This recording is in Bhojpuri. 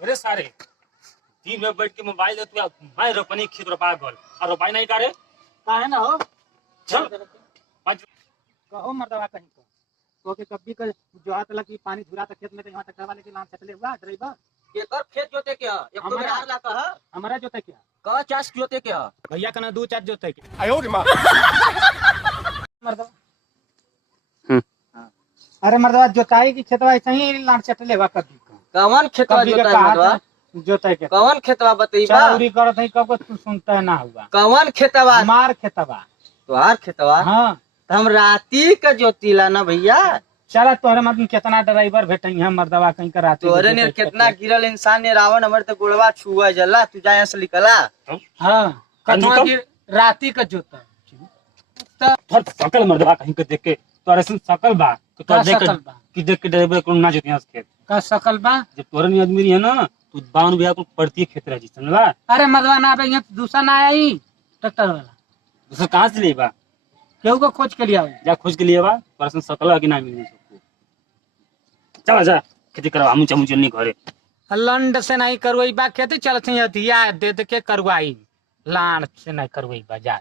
अरे सारे दिन में बैठ के मोबाइल दे तू मैं रोपनी खेत रोपा गल और रोपाई नहीं करे काहे ना हो चल पाँच कहो मर्दवा कहीं को के कभी का जो हाथ लगी पानी धुरा तक खेत में तो यहाँ तक वाले के नाम चले हुआ ड्राइवर एकर खेत जोते क्या एक तो बिहार ला कहा हमारा जोते क्या कहा चास जोते क्या भैया का ना 2-4 जोते क्या मर्दवा अरे मर्दवा जोताई की खेतवा ऐसे ही लाट चटले हुआ कभी का कवन खेतवा कभी का जोता है मर्दवा जोते के कवन खेतवा बतईबा चौरी करत है कब तू सुनता ना हुआ कवन खेतवा हमार खेतवा तोहार खेतवा हाँ हम राती का जोतीला ना भैया चला तोहरे मतलब कितना ड्राइवर भेटे हैं मर्दवा कहीं का रात तोरे ने कितना गिरल इंसान ने रावण हमर तो गोड़वा छुआ जला तू जाए से निकला हाँ कंजू कथवा कब? की राती का जोता थोड़ा सकल मर्दवा कहीं के देख के तोरे से सकल बा तो का देख सकल बा कि देख के ड्राइवर को ना जोतिया खेत का सकल बा जब तोरे नहीं आदमी है ना तो बावन बिया को पड़ती खेत रह जी समझला अरे मर्दवा ना भाई दूसरा ना आई ट्रैक्टर वाला दूसरा कहाँ से लेबा केहू को खोज के लिया जा खोज के लिए बा तोरा से सकल कि ना मिली सबको चला जा खेती करवा हम चमू चलनी घरे लंड से नहीं करवाई बा खेती चलते हैं दिया दे दे के करवाई लांड से नहीं करवाई बा जा